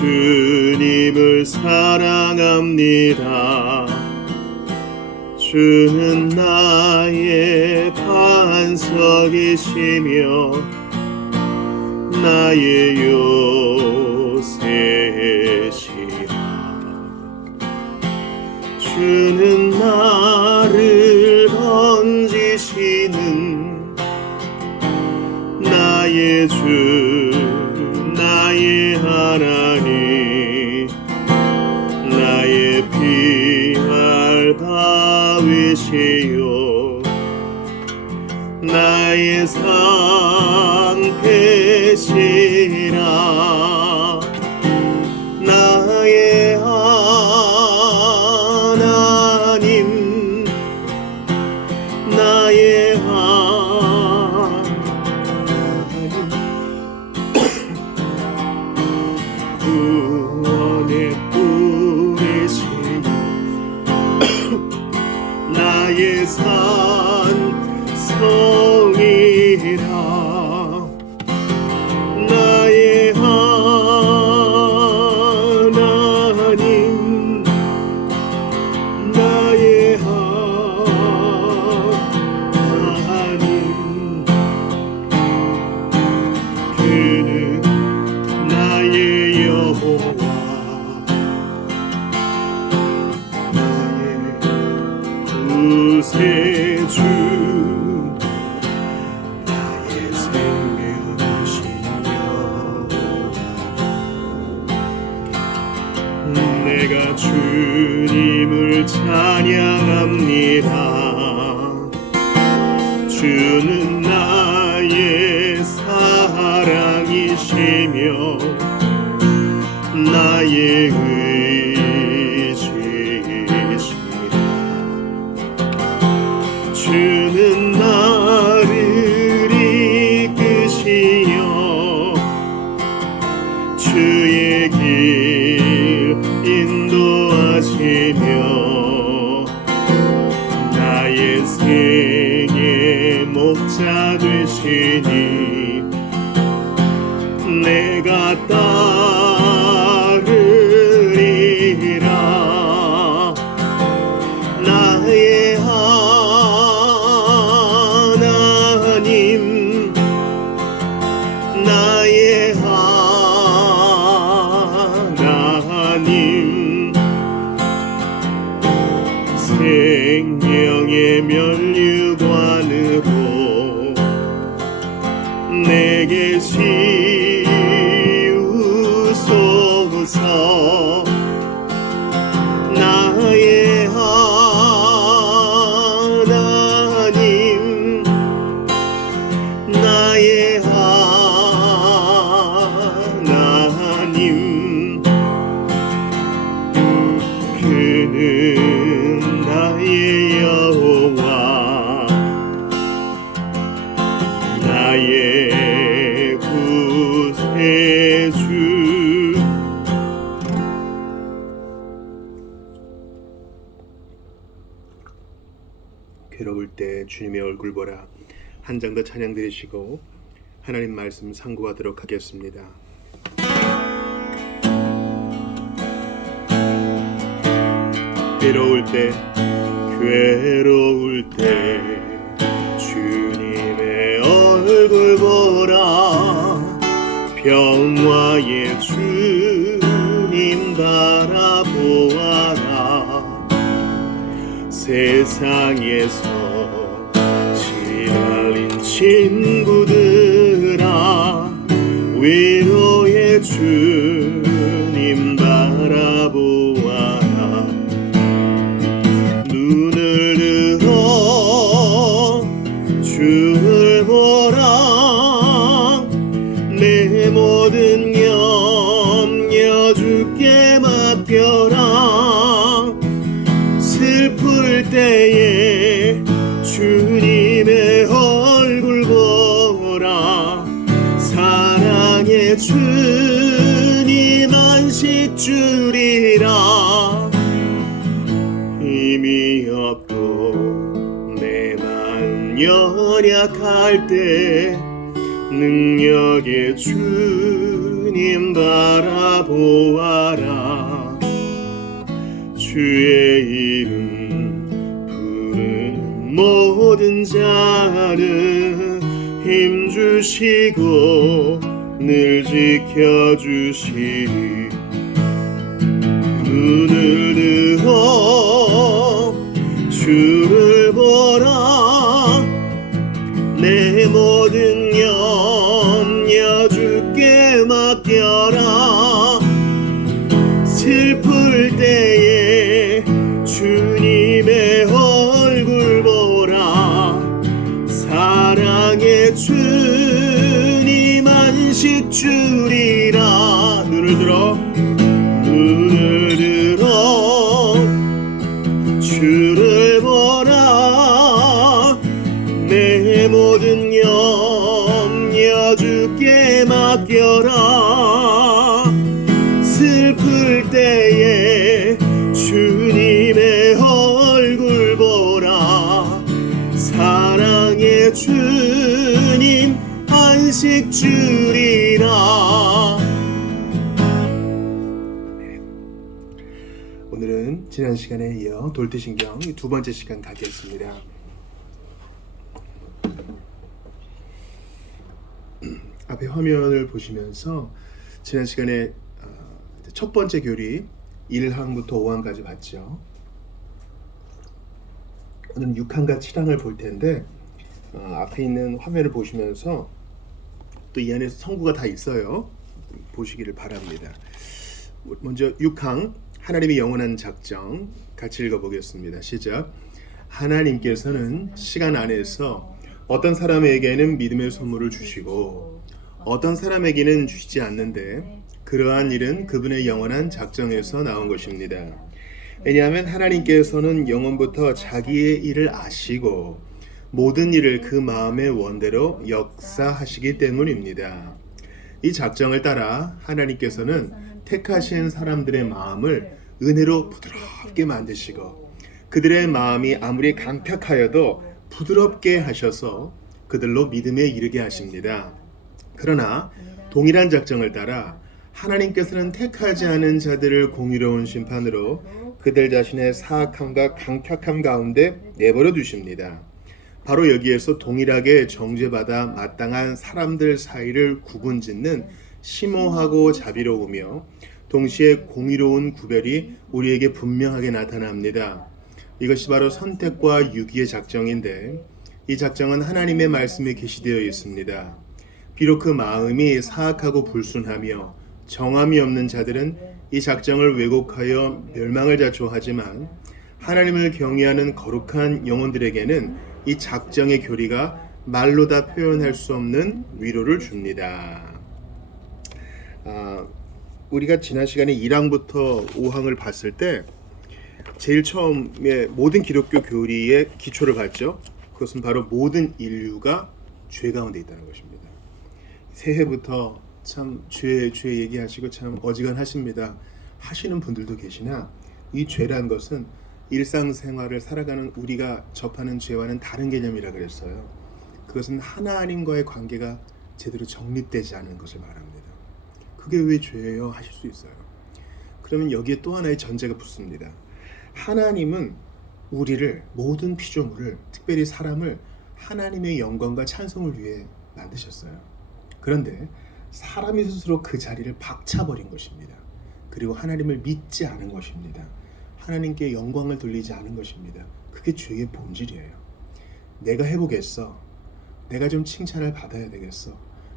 주님을 사랑합니다. 주는 나의 반석이시며 나의 요새시라. 주는 나를 건지시는 나의 주, 나의 하나님, 나의 피할 바위시요 나의 상패시라. 나의 하나님, 나의 하나님, 구원의 뿌리시요 나의 산성이라. 나의 하나님, 나의 하나님, 그는 나의 여호와, 나의 구세주, 나의 생명이시며 내가 주님을 찬양합니다. 주는 나의 사랑이시며 나의 의지시라. 주는 나를 이끄시어 주의 길 인도하시며 나의 생의 목자 되시니 내가 따르리라. 나의 하나님, 나의 하나님, 생명의 면류관으로 내게 씌우소서. 나의 하나님, 나의 하나님, 그는 나의 여호와, 나의 구세주. 괴로울 때 주님의 얼굴 보라. 한 장 더 찬양 드리시고 하나님 말씀 상고하도록 하겠습니다. 괴로울 때 주님의 얼굴 보라. 평화의 주님 바라보아라. 세상에서 시달린 친구들아, 위로의 주님 바라보아라. 눈을 들어 주를 보라. 내 모든 염려 주께 맡겨라. 슬플 때에 주님의 얼굴 보라. 사랑의 주님 안식 주리라. 힘이 없고 내 마음 연약할 때 능력의 주님 주님 바라보아라. 주의 이름 부르는 모든 자는 힘주시고 늘 지켜주시리. 눈을 들어 주를 보라. 내 모든 염려 주께 맡겨라. 슬플 때에 주님의 얼굴 보라. 사랑의 주님 안식 주리라. 눈을 들어 주를 보라. 내 모든 염려 주께 맡겨라. 슬플 때에 주님의 얼굴 보라. 사랑의 주님 안식 주리라. 오늘은 지난 시간에 이어 돌퇴신경 두 번째 시간 가겠습니다. 앞에 화면을 보시면서 지난 시간에 첫 번째 교리 1항부터 5항까지 봤죠. 오늘은 6항과 7항을 볼 텐데 앞에 있는 화면을 보시면서 또 이 안에 성구가 다 있어요. 보시기를 바랍니다. 먼저 6항 하나님의 영원한 작정 같이 읽어보겠습니다. 시작. 하나님께서는 시간 안에서 어떤 사람에게는 믿음의 선물을 주시고 어떤 사람에게는 주시지 않는데 그러한 일은 그분의 영원한 작정에서 나온 것입니다. 왜냐하면 하나님께서는 영원부터 자기의 일을 아시고 모든 일을 그 마음의 원대로 역사하시기 때문입니다. 이 작정을 따라 하나님께서는 택하신 사람들의 마음을 은혜로 부드럽게 만드시고 그들의 마음이 아무리 강팍하여도 부드럽게 하셔서 그들로 믿음에 이르게 하십니다. 그러나 동일한 작정을 따라 하나님께서는 택하지 않은 자들을 공의로운 심판으로 그들 자신의 사악함과 강팍함 가운데 내버려 두십니다. 바로 여기에서 동일하게 정죄받아 마땅한 사람들 사이를 구분짓는 심오하고 자비로우며 동시에 공의로운 구별이 우리에게 분명하게 나타납니다. 이것이 바로 선택과 유기의 작정인데 이 작정은 하나님의 말씀에 계시되어 있습니다. 비록 그 마음이 사악하고 불순하며 정함이 없는 자들은 이 작정을 왜곡하여 멸망을 자초하지만 하나님을 경외하는 거룩한 영혼들에게는 이 작정의 교리가 말로 다 표현할 수 없는 위로를 줍니다. 우리가 지난 시간에 1항부터 5항을 봤을 때 제일 처음에 모든 기독교 교리의 기초를 봤죠. 그것은 바로 모든 인류가 죄 가운데 있다는 것입니다. 새해부터 참 죄 얘기하시고 참 어지간하십니다 하시는 분들도 계시나 이 죄란 것은 일상생활을 살아가는 우리가 접하는 죄와는 다른 개념이라 그랬어요. 그것은 하나님과의 관계가 제대로 정립되지 않은 것을 말합니다. 그게 왜 죄예요? 하실 수 있어요. 그러면 여기에 또 하나의 전제가 붙습니다. 하나님은 우리를 모든 피조물을 특별히 사람을 하나님의 영광과 찬송을 위해 만드셨어요. 그런데 사람이 스스로 그 자리를 박차버린 것입니다. 그리고 하나님을 믿지 않은 것입니다. 하나님께 영광을 돌리지 않은 것입니다. 그게 죄의 본질이에요. 내가 해보겠어. 내가 좀 칭찬을 받아야 되겠어.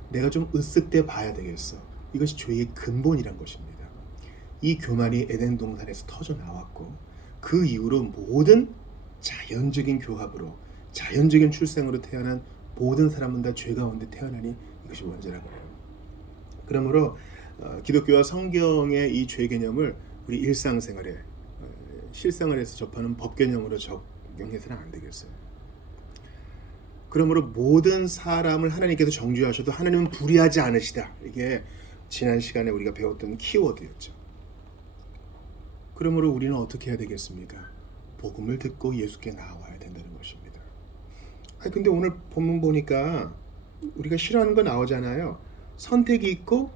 내가 좀 으쓱대 봐야 되겠어. 이것이 죄의 근본이란 것입니다. 이 교만이 에덴 동산에서 터져 나왔고 그 이후로 모든 자연적인 교합으로 자연적인 출생으로 태어난 모든 사람은 다 죄 가운데 태어나니 이것이 원죄라고 해요. 그러므로 기독교와 성경의 이 죄 개념을 우리 일상생활에 실생활에서 접하는 법 개념으로 적용해서는 안 되겠어요. 그러므로 모든 사람을 하나님께서 정죄하셔도 하나님은 불의하지 않으시다. 이게 지난 시간에 우리가 배웠던 키워드였죠. 그러므로 우리는 어떻게 해야 되겠습니까? 복음을 듣고 예수께 나와야 된다는 것입니다. 근데 오늘 본문 보니까 우리가 싫어하는 거 나오잖아요. 선택이 있고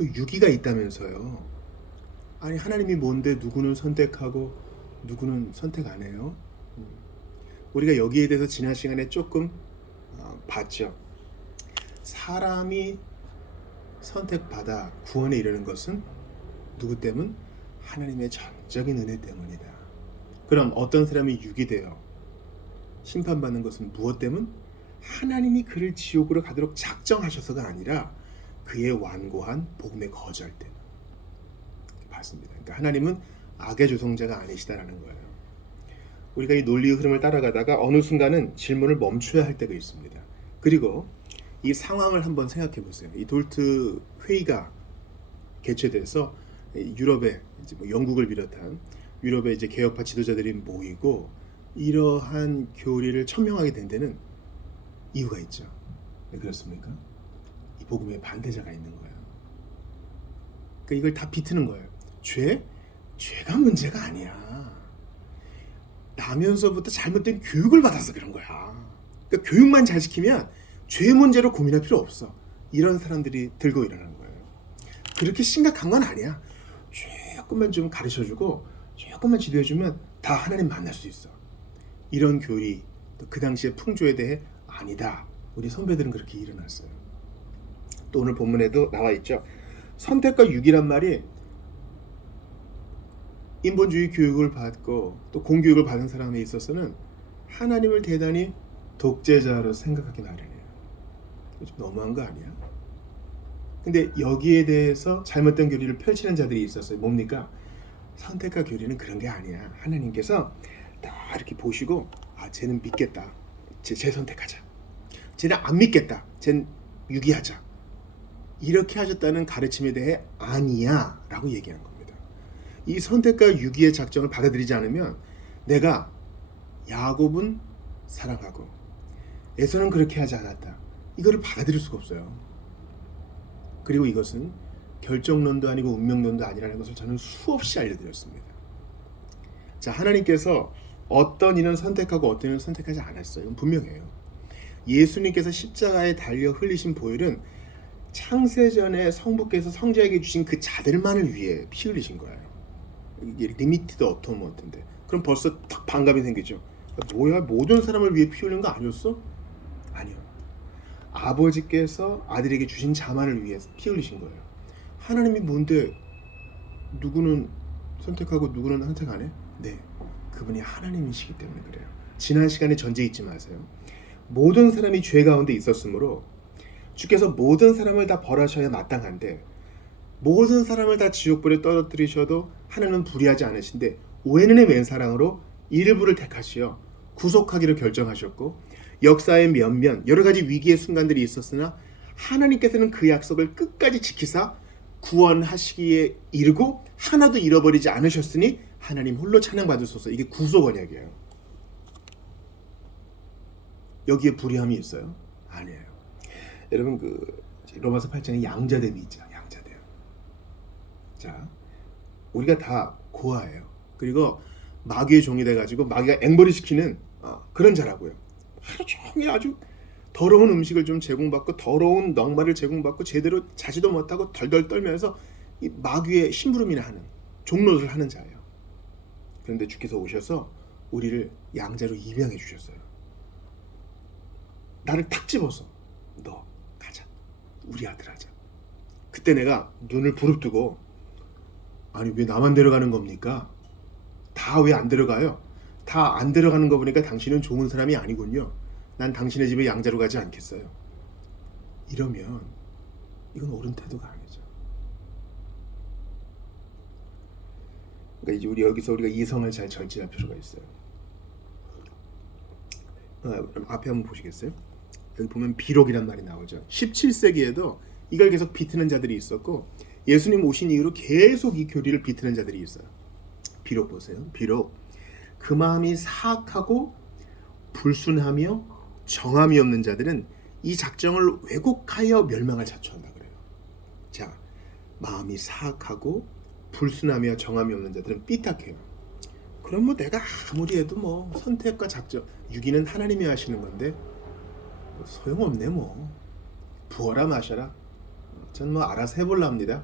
또 유기가 있다면서요. 아니 하나님이 뭔데 누구는 선택하고 누구는 선택 안 해요? 우리가 여기에 대해서 지난 시간에 조금 봤죠. 사람이 선택받아 구원에 이르는 것은 누구 때문? 하나님의 전적인 은혜 때문이다. 그럼 어떤 사람이 유기되어 심판받는 것은 무엇 때문? 하나님이 그를 지옥으로 가도록 작정하셔서가 아니라 그의 완고한 복음의 거절 때문. 봤습니다. 그러니까 하나님은 악의 조성자가 아니시다라는 거예요. 우리가 이 논리의 흐름을 따라가다가 어느 순간은 질문을 멈춰야 할 때가 있습니다. 그리고 이 상황을 한번 생각해 보세요. 이 돌트 회의가 개최돼서 유럽에 이제 뭐 영국을 비롯한 유럽의 이제 개혁파 지도자들이 모이고 이러한 교리를 천명하게 된 데는 이유가 있죠. 왜 그렇습니까? 이 복음의 반대자가 있는 거예요. 그러니까 이걸 다 비트는 거예요. 죄가 문제가 아니야. 나면서부터 잘못된 교육을 받아서 그런 거야. 그러니까 교육만 잘 시키면 죄 문제로 고민할 필요 없어. 이런 사람들이 들고 일어나는 거예요. 그렇게 심각한 건 아니야. 조금만 좀 가르쳐주고 조금만 지도해주면 다 하나님 만날 수 있어. 이런 교리, 또 그 당시의 풍조에 대해 아니다. 우리 선배들은 그렇게 일어났어요. 또 오늘 본문에도 나와 있죠. 선택과 유기란 말이 인본주의 교육을 받고 또 공교육을 받은 사람에 있어서는 하나님을 대단히 독재자로 생각하기 마련이에요. 좀 너무한 거 아니야? 근데 여기에 대해서 잘못된 교리를 펼치는 자들이 있었어요. 뭡니까? 선택과 교리는 그런 게 아니야. 하나님께서 다 이렇게 보시고 쟤는 믿겠다. 쟤 선택하자. 쟤는 안 믿겠다. 쟤는 유기하자. 이렇게 하셨다는 가르침에 대해 아니야 라고 얘기하는 겁니다. 이 선택과 유기의 작정을 받아들이지 않으면 내가 야곱은 사랑하고 에서는 그렇게 하지 않았다. 이거를 받아들일 수가 없어요. 그리고 이것은 결정론도 아니고 운명론도 아니라는 것을 저는 수없이 알려드렸습니다. 자, 하나님께서 어떤 이는 선택하고 어떤 이는 선택하지 않았어요. 이건 분명해요. 예수님께서 십자가에 달려 흘리신 보혈은 창세전에 성부께서 성자에게 주신 그 자들만을 위해 피 흘리신 거예요. 이게 리미티드 어토먼트인데 그럼 벌써 딱 반감이 생기죠. 뭐야, 모든 사람을 위해 피 흘린 거 아니었어? 아니요. 아버지께서 아들에게 주신 자만을 위해 피 흘리신 거예요. 하나님이 뭔데 누구는 선택하고 누구는 선택 안 해? 네, 그분이 하나님이시기 때문에 그래요. 지난 시간에 전제 잊지 마세요. 모든 사람이 죄 가운데 있었으므로 주께서 모든 사람을 다 벌하셔야 마땅한데 모든 사람을 다 지옥불에 떨어뜨리셔도 하나님은 불의하지 않으신데 오해는의 왼사랑으로 일부를 택하시어 구속하기로 결정하셨고 역사의 몇몇 여러 가지 위기의 순간들이 있었으나 하나님께서는 그 약속을 끝까지 지키사 구원하시기에 이르고 하나도 잃어버리지 않으셨으니 하나님 홀로 찬양받으소서. 이게 구속 언약이에요. 여기에 불의함이 있어요? 아니에요. 여러분 로마서 8장에 양자 대비 있죠. 양자 대비. 자, 우리가 다 고아예요. 그리고 마귀의 종이 돼가지고 마귀가 앵벌이 시키는 그런 자라고요. 하루 종일 아주 더러운 음식을 좀 제공받고 더러운 넉마를 제공받고 제대로 자지도 못하고 덜덜 떨면서 이 마귀의 심부름이나 하는 종노릇을 하는 자예요. 그런데 주께서 오셔서 우리를 양자로 입양해 주셨어요. 나를 탁 집어서 너 가자. 우리 아들 하자. 그때 내가 눈을 부릅뜨고 아니 왜 나만 데려가는 겁니까? 다 왜 안 데려가요? 다 안 데려가는 거 보니까 당신은 좋은 사람이 아니군요. 난 당신의 집에 양자로 가지 않겠어요. 이러면 이건 옳은 태도가 아니죠. 그러니까 이제 우리가 이성을 잘 전진할 필요가 있어요. 앞에 한번 보시겠어요? 여기 보면 비록이란 말이 나오죠. 17세기에도 이걸 계속 비트는 자들이 있었고 예수님 오신 이후로 계속 이 교리를 비트는 자들이 있어요. 비록 보세요. 비록 그 마음이 사악하고 불순하며 정함이 없는 자들은 이 작정을 왜곡하여 멸망을 자초한다 그래요. 자, 마음이 사악하고 불순하며 정함이 없는 자들은 삐딱해요. 그럼 뭐 내가 아무리 해도 뭐 선택과 작정, 유기는 하나님이 하시는 건데 뭐 소용없네 뭐. 부어라 마셔라. 전 뭐 알아서 해볼라 합니다.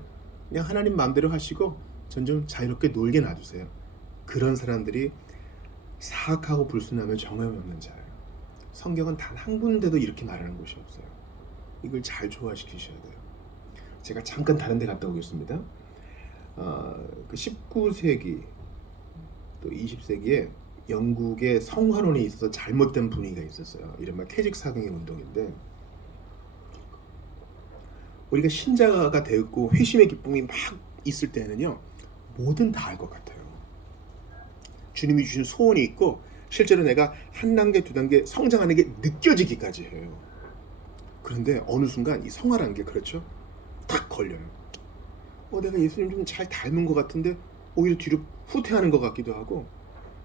그냥 하나님 마음대로 하시고 전 좀 자유롭게 놀게 놔두세요. 그런 사람들이 사악하고 불순하며 정함이 없는 자예요. 성경은 단 한 군데도 이렇게 말하는 곳이 없어요. 이걸 잘 조화시키셔야 돼요. 제가 잠깐 다른 데 갔다 오겠습니다. 그 19세기 또 20세기에 영국의 성화론에 있어서 잘못된 분위기가 있었어요. 이른바 퇴직 사경의 운동인데, 우리가 신자가 되었고 회심의 기쁨이 막 있을 때는요, 뭐든 다 알 것 같아요. 주님이 주신 소원이 있고 실제로 내가 한 단계 두 단계 성장하는 게 느껴지기까지 해요. 그런데 어느 순간 이 성화라는 게 그렇죠, 탁 걸려요. 내가 예수님 좀 잘 닮은 것 같은데 오히려 뒤로 후퇴하는 것 같기도 하고,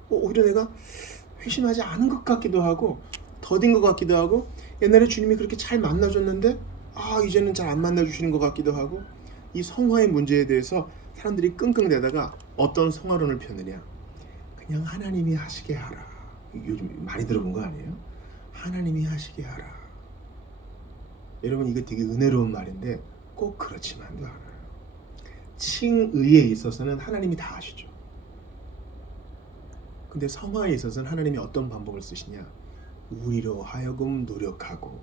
오히려 내가 회심하지 않은 것 같기도 하고, 더딘 것 같기도 하고, 옛날에 주님이 그렇게 잘 만나줬는데 이제는 잘 안 만나주시는 것 같기도 하고. 이 성화의 문제에 대해서 사람들이 끙끙대다가 어떤 성화론을 펴느냐, 그냥 하나님이 하시게 하라. 요즘 많이 들어본 거 아니에요? 하나님이 하시게 하라. 여러분, 이게 되게 은혜로운 말인데 꼭 그렇지만도 않아요. 칭의에 있어서는 하나님이 다 하시죠. 근데 성화에 있어서는 하나님이 어떤 방법을 쓰시냐, 우리로 하여금 노력하고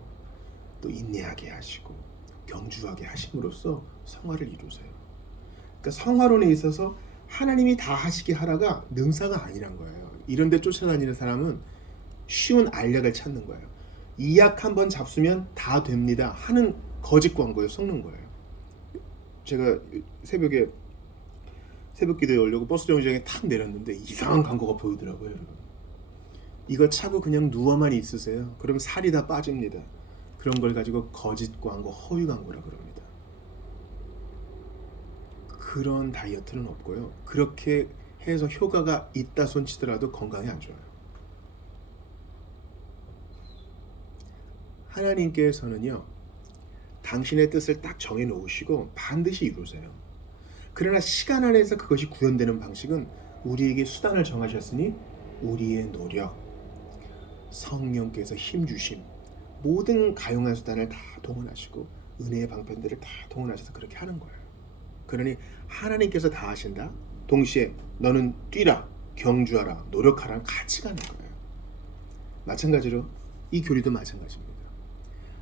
또 인내하게 하시고 경주하게 하심으로써 성화를 이루세요. 그러니까 성화론에 있어서 하나님이 다 하시게 하라가 능사가 아니란 거예요. 이런 데 쫓아다니는 사람은 쉬운 알약을 찾는 거예요. 이 약 한번 잡수면 다 됩니다 하는 거짓 광고에 속는 거예요. 제가 새벽에 새벽 기도에 오려고 버스 정류장에 탁 내렸는데 이상한 광고가 보이더라고요. 이거 차고 그냥 누워만 있으세요. 그럼 살이 다 빠집니다. 그런 걸 가지고 거짓 광고, 허위 광고라 그럽니다. 그런 다이어트는 없고요. 그렇게 해서 효과가 있다 손치더라도 건강에 안 좋아요. 하나님께서는요, 당신의 뜻을 딱 정해 놓으시고 반드시 이루세요. 그러나 시간 안에서 그것이 구현되는 방식은 우리에게 수단을 정하셨으니 우리의 노력, 성령께서 힘주심, 모든 가용한 수단을 다 동원하시고 은혜의 방편들을 다 동원하셔서 그렇게 하는 거예요. 그러니 하나님께서 다 하신다, 동시에 너는 뛰라, 경주하라, 노력하라 같이 가는 거예요. 마찬가지로 이 교리도 마찬가지입니다.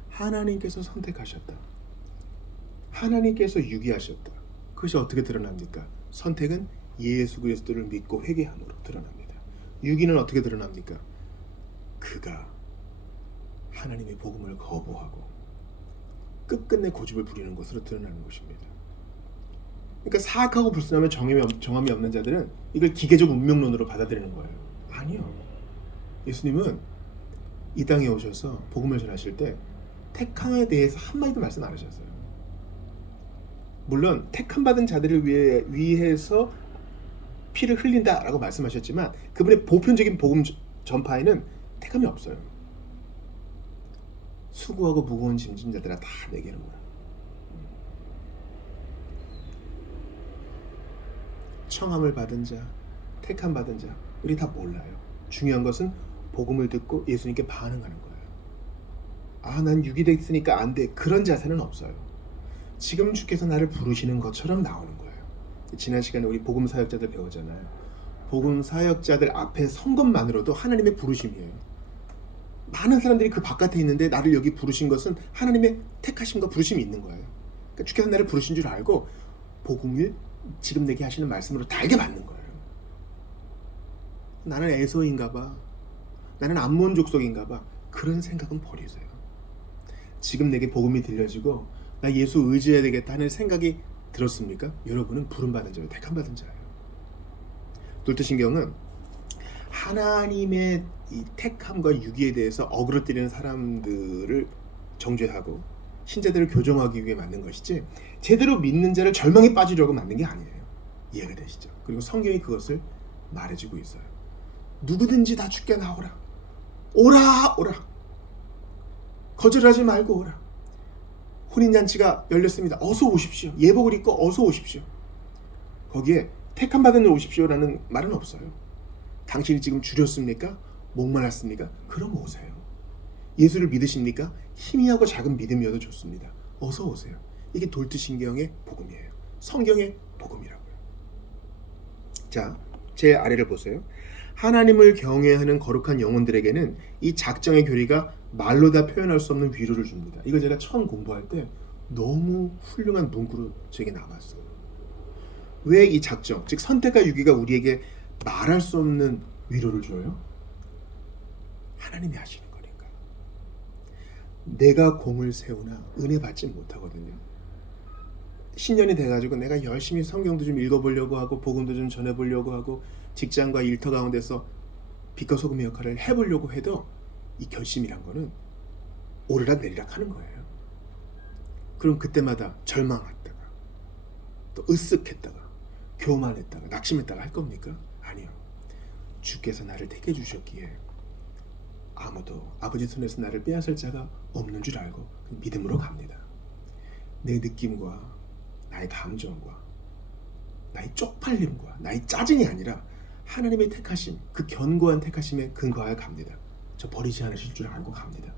하나님께서 선택하셨다, 하나님께서 유기하셨다. 그것이 어떻게 드러납니까? 선택은 예수 그리스도를 믿고 회개함으로 드러납니다. 유기는 어떻게 드러납니까? 그가 하나님의 복음을 거부하고 끝끝내 고집을 부리는 것으로 드러나는 것입니다. 그러니까 사악하고 불순하며 정함이 없는 자들은 이걸 기계적 운명론으로 받아들이는 거예요. 아니요. 예수님은 이 땅에 오셔서 복음을 전하실 때 택함에 대해서 한마디도 말씀 안 하셨어요. 물론 택함 받은 자들을 위해서 피를 흘린다라고 말씀하셨지만 그분의 보편적인 복음 전파에는 택함이 없어요. 수고하고 무거운 짐진 자들아 다 내게로 오라. 청함을 받은 자, 택함 받은 자, 우리 다 몰라요. 중요한 것은 복음을 듣고 예수님께 반응하는 거예요. 난 유기됐으니까 안 돼, 그런 자세는 없어요. 지금 주께서 나를 부르시는 것처럼 나오는 거예요. 지난 시간에 우리 복음 사역자들 배우잖아요. 복음 사역자들 앞에 선 것만으로도 하나님의 부르심이에요. 많은 사람들이 그 바깥에 있는데 나를 여기 부르신 것은 하나님의 택하심과 부르심이 있는 거예요. 그러니까 주께서 나를 부르신 줄 알고 복음을 지금 내게 하시는 말씀으로 달게 받는 거예요. 나는 에서인가 봐, 나는 암몬 족속인가 봐, 그런 생각은 버리세요. 지금 내게 복음이 들려지고 나 예수 의지해야 되겠다 하는 생각이 들었습니까? 여러분은 부름받은 자예요. 택함받은 자예요. 돌트신경은 하나님의 이 택함과 유기에 대해서 어그러뜨리는 사람들을 정죄하고 신자들을 교정하기 위해 만든 것이지 제대로 믿는 자를 절망에 빠지려고 만든 게 아니에요. 이해가 되시죠? 그리고 성경이 그것을 말해주고 있어요. 누구든지 다 주께 나오라. 오라 오라. 거절하지 말고 오라. 혼인잔치가 열렸습니다. 어서 오십시오. 예복을 입고 어서 오십시오. 거기에 택함 받은 자 오십시오라는 말은 없어요. 당신이 지금 줄였습니까? 목말랐습니까? 그럼 오세요. 예수를 믿으십니까? 희미하고 작은 믿음이어도 좋습니다. 어서 오세요. 이게 돌트신경의 복음이에요. 성경의 복음이라고요. 자, 제 아래를 보세요. 하나님을 경외하는 거룩한 영혼들에게는 이 작정의 교리가 말로 다 표현할 수 없는 위로를 줍니다. 이거 제가 처음 공부할 때 너무 훌륭한 문구로 제게 남았어요. 왜 이 작정, 즉 선택과 유기가 우리에게 말할 수 없는 위로를 줘요? 하나님이 하시는 거니까. 내가 공을 세우나 은혜 받지 못하거든요. 신년이 돼가지고 내가 열심히 성경도 좀 읽어보려고 하고 복음도 좀 전해보려고 하고 직장과 일터 가운데서 빛과 소금의 역할을 해보려고 해도 이 결심이란 거는 오르락 내리락 하는 거예요. 그럼 그때마다 절망했다가 또 으쓱했다가 교만했다가 낙심했다가 할 겁니까? 아니요. 주께서 나를 택해 주셨기에 아무도 아버지 손에서 나를 빼앗을 자가 없는 줄 알고 믿음으로 갑니다. 내 느낌과 나의 감정과 나의 쪽팔림과 나의 짜증이 아니라 하나님의 택하심, 그 견고한 택하심에 근거하여 갑니다. 저 버리지 않으실 줄 알고 갑니다.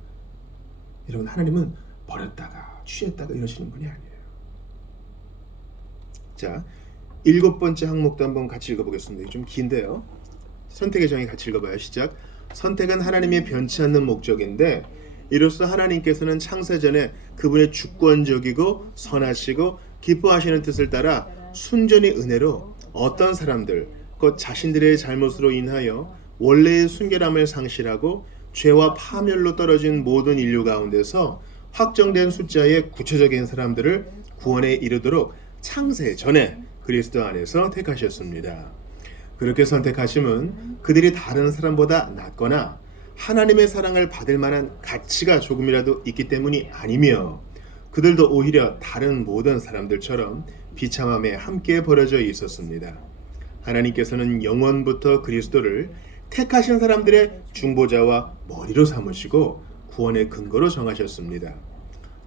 여러분, 하나님은 버렸다가 취했다가 이러시는 분이 아니에요. 자, 7번째 항목도 한번 같이 읽어보겠습니다. 좀 긴데요. 선택의 정의 같이 읽어봐요. 시작. 선택은 하나님의 변치 않는 목적인데 이로써 하나님께서는 창세전에 그분의 주권적이고 선하시고 기뻐하시는 뜻을 따라 순전히 은혜로 어떤 사람들, 곧 자신들의 잘못으로 인하여 원래의 순결함을 상실하고 죄와 파멸로 떨어진 모든 인류 가운데서 확정된 숫자의 구체적인 사람들을 구원에 이르도록 창세 전에 그리스도 안에서 택하셨습니다. 그렇게 선택하심은 그들이 다른 사람보다 낫거나 하나님의 사랑을 받을 만한 가치가 조금이라도 있기 때문이 아니며 그들도 오히려 다른 모든 사람들처럼 비참함에 함께 버려져 있었습니다. 하나님께서는 영원부터 그리스도를 택하신 사람들의 중보자와 머리로 삼으시고 구원의 근거로 정하셨습니다.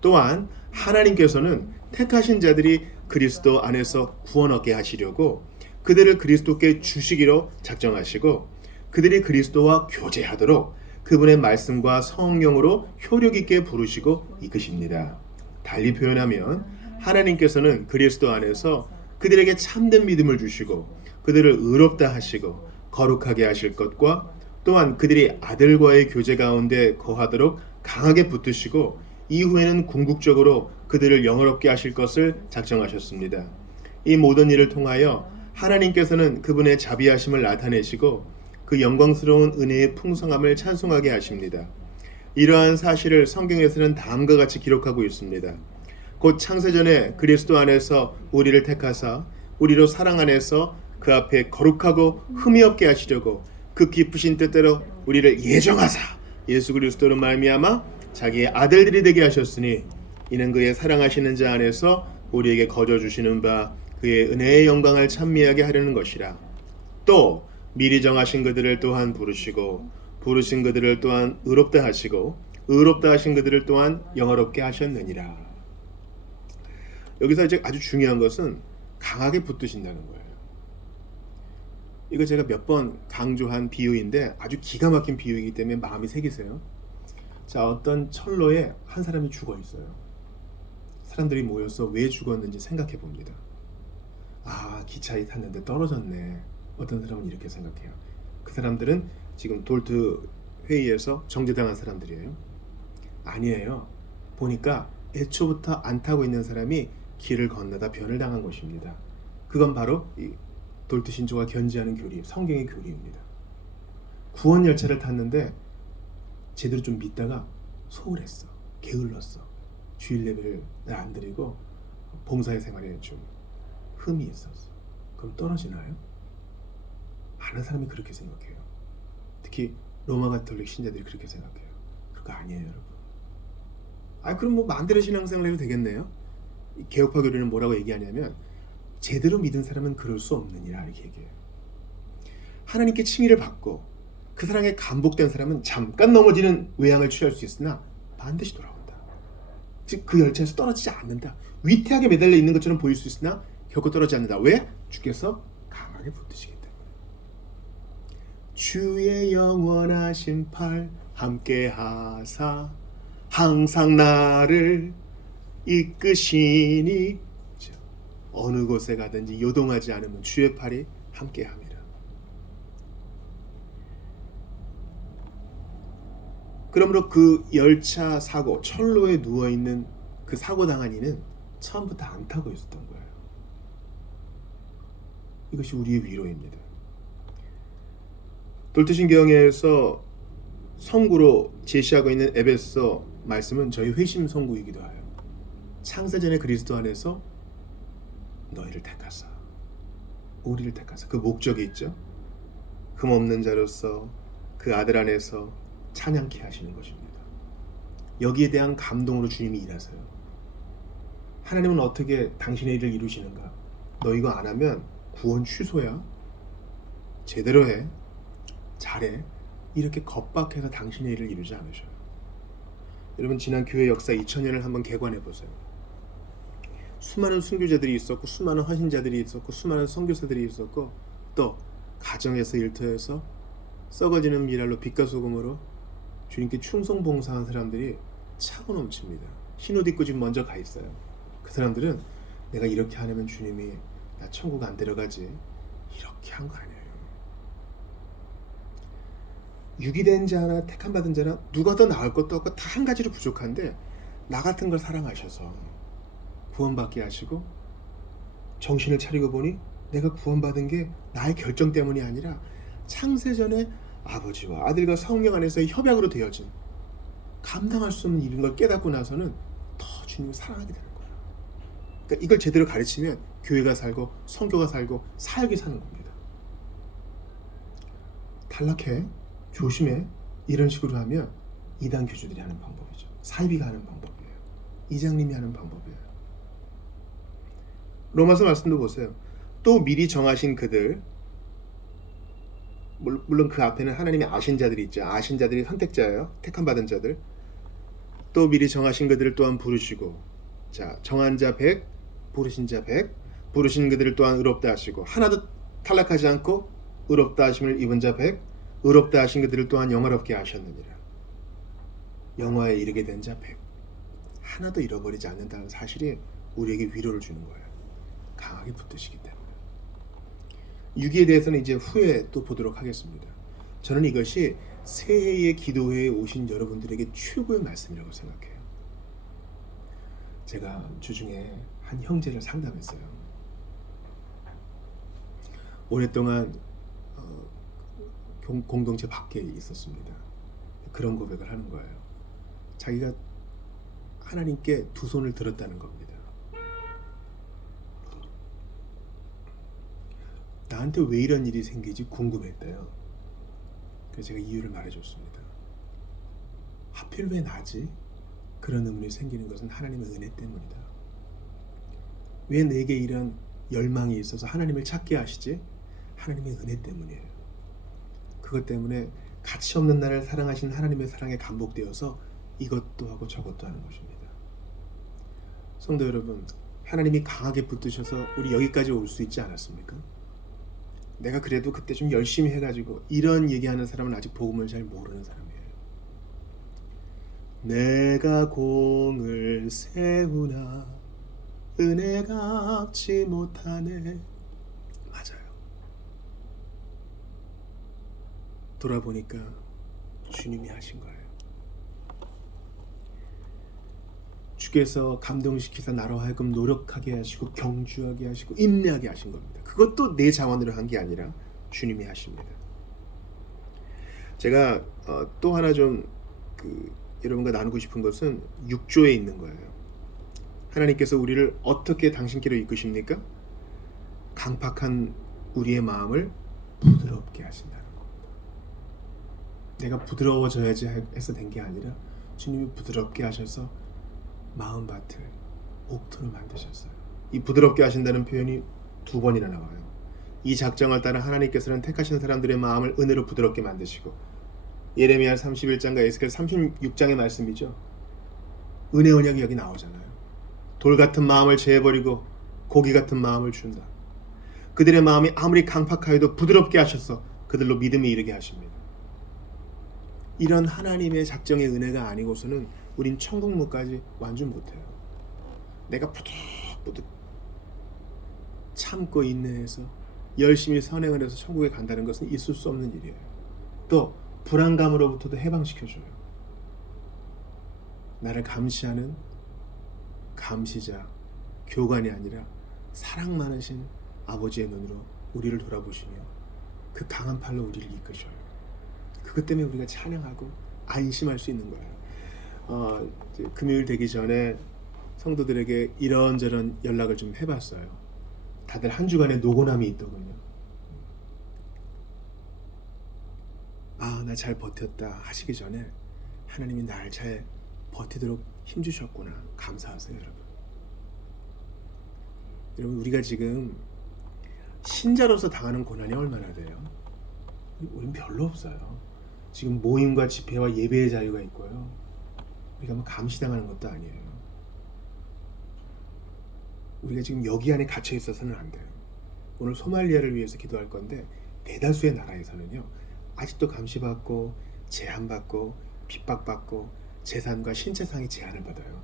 또한 하나님께서는 택하신 자들이 그리스도 안에서 구원 얻게 하시려고 그들을 그리스도께 주시기로 작정하시고 그들이 그리스도와 교제하도록 그분의 말씀과 성령으로 효력 있게 부르시고 이끄십니다. 달리 표현하면 하나님께서는 그리스도 안에서 그들에게 참된 믿음을 주시고 그들을 의롭다 하시고 거룩하게 하실 것과 또한 그들이 아들과의 교제 가운데 거하도록 강하게 붙드시고 이후에는 궁극적으로 그들을 영화롭게 하실 것을 작정하셨습니다. 이 모든 일을 통하여 하나님께서는 그분의 자비하심을 나타내시고 그 영광스러운 은혜의 풍성함을 찬송하게 하십니다. 이러한 사실을 성경에서는 다음과 같이 기록하고 있습니다. 곧 창세전에 그리스도 안에서 우리를 택하사 우리로 사랑 안에서 그 앞에 거룩하고 흠이 없게 하시려고 그 깊으신 뜻대로 우리를 예정하사 예수 그리스도로 말미암아 자기의 아들들이 되게 하셨으니 이는 그의 사랑하시는 자 안에서 우리에게 거저 주시는 바 그의 은혜의 영광을 찬미하게 하려는 것이라. 또 미리 정하신 그들을 또한 부르시고 부르신 그들을 또한 의롭다 하시고 의롭다 하신 그들을 또한 영화롭게 하셨느니라. 여기서 이제 아주 중요한 것은 강하게 붙드신다는 거예요. 이거 제가 몇 번 강조한 비유인데 아주 기가 막힌 비유이기 때문에 마음이 새기세요. 자, 어떤 철로에 한 사람이 죽어 있어요. 사람들이 모여서 왜 죽었는지 생각해 봅니다. 아, 기차에 탔는데 떨어졌네. 어떤 사람은 이렇게 생각해요. 그 사람들은 지금 돌트 회의에서 정죄당한 사람들이에요. 아니에요. 보니까 애초부터 안 타고 있는 사람이 길을 건너다 변을 당한 것입니다. 그건 바로 이 돌트 신조가 견지하는 교리, 성경의 교리입니다. 구원 열차를 탔는데 제대로 좀 믿다가 소홀했어. 게을렀어. 주일 예배를 안 드리고 봉사의 생활에 좀 흠이 있었어. 그럼 떨어지나요? 많은 사람이 그렇게 생각해요. 특히 로마 가톨릭 신자들이 그렇게 생각해요. 그거 아니에요, 여러분. 그럼 뭐 마음대로 신앙생활 해도 되겠네요. 개혁파 교리는 뭐라고 얘기하냐면 제대로 믿은 사람은 그럴 수 없느니라 이렇게 얘기해요. 하나님께 칭의를 받고 그 사랑에 감복된 사람은 잠깐 넘어지는 외양을 취할 수 있으나 반드시 돌아온다. 즉 그 열차에서 떨어지지 않는다. 위태하게 매달려 있는 것처럼 보일 수 있으나 결코 떨어지지 않는다. 왜? 주께서 강하게 붙드시기 때문에. 주의 영원하신 팔 함께 하사 항상 나를 이끄시니. 어느 곳에 가든지 요동하지 않으면 주의 팔이 함께합니다. 그러므로 그 열차 사고, 철로에 누워있는 그 사고 당한 이는 처음부터 안 타고 있었던 거예요. 이것이 우리의 위로입니다. 돌트신경에서 성구로 제시하고 있는 에베소 말씀은 저희 회심 성구이기도 해요. 창세전에 그리스도 안에서 너희를 택하사, 우리를 택하사, 그 목적이 있죠. 흠없는 자로서 그 아들 안에서 찬양케 하시는 것입니다. 여기에 대한 감동으로 주님이 일하세요. 하나님은 어떻게 당신의 일을 이루시는가? 너 이거 안 하면 구원 취소야. 제대로 해. 잘해. 이렇게 겁박해서 당신의 일을 이루지 않으셔요. 여러분, 지난 교회 역사 2000년을 한번 개관해 보세요. 수많은 순교자들이 있었고, 수많은 헌신자들이 있었고, 수많은 선교사들이 있었고, 또 가정에서 일터에서 썩어지는 미랄로 빛과 소금으로 주님께 충성봉사한 사람들이 차고 넘칩니다. 흰옷 입고 지금 먼저 가 있어요. 그 사람들은 내가 이렇게 하면 주님이 나 천국 안 데려가지, 이렇게 한 거 아니에요. 유기된 자나 택함받은 자나 누가 더 나을 것도 없고 다 한 가지로 부족한데 나 같은 걸 사랑하셔서 구원받게 하시고, 정신을 차리고 보니 내가 구원받은 게 나의 결정 때문이 아니라 창세전에 아버지와 아들과 성령 안에서의 협약으로 되어진, 감당할 수 없는 이런 걸 깨닫고 나서는 더 주님을 사랑하게 되는 거예요. 그러니까 이걸 제대로 가르치면 교회가 살고 성교가 살고 사역이 사는 겁니다. 탈락해, 조심해, 이런 식으로 하면 이단 교주들이 하는 방법이죠. 사이비가 하는 방법이에요. 이장님이 하는 방법이에요. 로마서 말씀도 보세요. 또 미리 정하신 그들, 물론 그 앞에는 하나님이 아신 자들이 있죠. 아신 자들이 선택자예요. 택함 받은 자들. 또 미리 정하신 그들을 또한 부르시고, 자, 정한 자 100, 부르신 자 100, 부르신 그들을 또한 의롭다 하시고, 하나도 탈락하지 않고 의롭다 하심을 입은 자 100, 의롭다 하신 그들을 또한 영화롭게 하셨느니라. 영화에 이르게 된 자 100. 하나도 잃어버리지 않는다는 사실이 우리에게 위로를 주는 거예요. 강하게 붙드시기 때문에. 유기에 대해서는 이제 후에 또 보도록 하겠습니다. 저는 이것이 새해의 기도회에 오신 여러분들에게 최고의 말씀이라고 생각해요. 제가 주중에 한 형제를 상담했어요. 오랫동안 공동체 밖에 있었습니다. 그런 고백을 하는 거예요. 자기가 하나님께 두 손을 들었다는 겁니다. 나한테 왜 이런 일이 생기지 궁금했대요. 그래서 제가 이유를 말해줬습니다. 하필 왜 나지? 그런 의문이 생기는 것은 하나님의 은혜 때문이다. 왜 내게 이런 열망이 있어서 하나님을 찾게 하시지? 하나님의 은혜 때문이에요. 그것 때문에 가치 없는 나를 사랑하신 하나님의 사랑에 감복되어서 이것도 하고 저것도 하는 것입니다. 성도 여러분, 하나님이 강하게 붙드셔서 우리 여기까지 올 수 있지 않았습니까? 내가 그래도 그때 좀 열심히 해가지고, 이런 얘기하는 사람은 아직 복음을 잘 모르는 사람이에요. 내가 공을 세우나 은혜가 갚지 못하네. 맞아요. 돌아보니까 주님이 하신 거예요. 주께서 감동시키사 나로 하여금 노력하게 하시고 경주하게 하시고 인내하게 하신 겁니다. 그것도 내 자원으로 한 게 아니라 주님이 하십니다. 제가 또 하나 좀 여러분과 나누고 싶은 것은 6조에 있는 거예요. 하나님께서 우리를 어떻게 당신께로 이끄십니까? 강팍한 우리의 마음을 부드럽게 하신다는 겁니다. 내가 부드러워져야지 해서 된 게 아니라 주님이 부드럽게 하셔서 마음밭을 옥토로 만드셨어요. 이 부드럽게 하신다는 표현이 2번이나 나와요. 이 작정을 따라 하나님께서는 택하신 사람들의 마음을 은혜로 부드럽게 만드시고, 예레미야 31장과 에스겔 36장의 말씀이죠. 은혜 언약이 여기 나오잖아요. 돌 같은 마음을 제해버리고 고기 같은 마음을 준다. 그들의 마음이 아무리 강팍하여도 부드럽게 하셔서 그들로 믿음에 이르게 하십니다. 이런 하나님의 작정의 은혜가 아니고서는 우린 천국문까지 완주 못해요. 내가 부득부득 참고 인내해서 열심히 선행을 해서 천국에 간다는 것은 있을 수 없는 일이에요. 또 불안감으로부터도 해방시켜줘요. 나를 감시하는 감시자, 교관이 아니라 사랑 많으신 아버지의 눈으로 우리를 돌아보시며 그 강한 팔로 우리를 이끄셔요. 그것 때문에 우리가 찬양하고 안심할 수 있는 거예요. 금요일 되기 전에 성도들에게 이런저런 연락을 좀 해봤어요. 다들 한 주간의 노곤함이 있더군요. 나 잘 버텼다 하시기 전에 하나님이 날 잘 버티도록 힘주셨구나. 감사하세요, 여러분. 여러분, 우리가 지금 신자로서 당하는 고난이 얼마나 돼요? 우린 별로 없어요. 지금 모임과 집회와 예배의 자유가 있고요. 우리가 뭐 감시당하는 것도 아니에요. 우리가 지금 여기 안에 갇혀 있어서는 안 돼요. 오늘 소말리아를 위해서 기도할 건데 대다수의 나라에서는요, 아직도 감시받고 제한받고 핍박받고 재산과 신체상의 제한을 받아요.